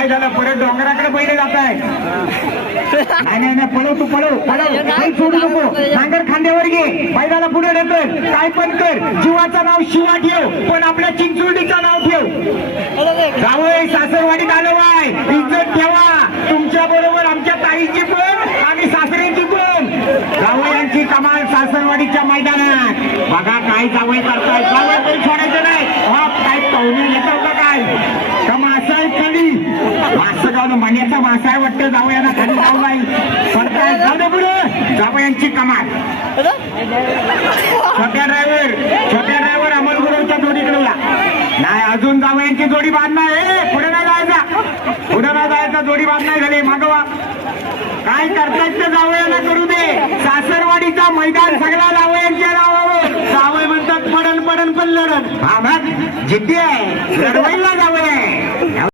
काय झालं? परत डोंगराकडे पहिले जात आहे. नाही नाही पळव तू पळव पळव. काही सोडू नको. नांगर खांद्यावर घे. बैलाला पुढे ढकल. काय पण कर. जीवाचं नाव शिवा ठेव. पण आपल्या चिंचोडीचं नाव ठेव. जावय सासरवाडीत आलो आहे इज्जत ठेवा. तुमच्या बरोबर आमच्या ताईची पण आणि सासऱ्यांची पण. जावयांची कमाल सासरवाडीच्या मैदानात. बघा काय जावई करताय जावई काही सोडायचं नाही. हा काय पाहुणे येतो का काय? गावलं मण्याचा आहे वाटतं जावयांना खाली लावलाय पडताय जाऊ दे पुढे. जावयांची कमाल. छोट्या ड्रायव्हर छोट्या ड्रायव्हर अमोल गुरुच्या जोडीकडे या. नाही अजून जावयांची जोडी बांध नाही पुढे नाही जायचा. पुढे नाही जायचा जोडी बांध नाही झाली मागवा काय करतायत ते जावयाला करू दे. सासरवाडीचा मैदान सगळा जावयांच्या नावावर. जावय म्हणतात पडन पडन पण लढन. हा मग जिद्दी आहे. लढवायला आहे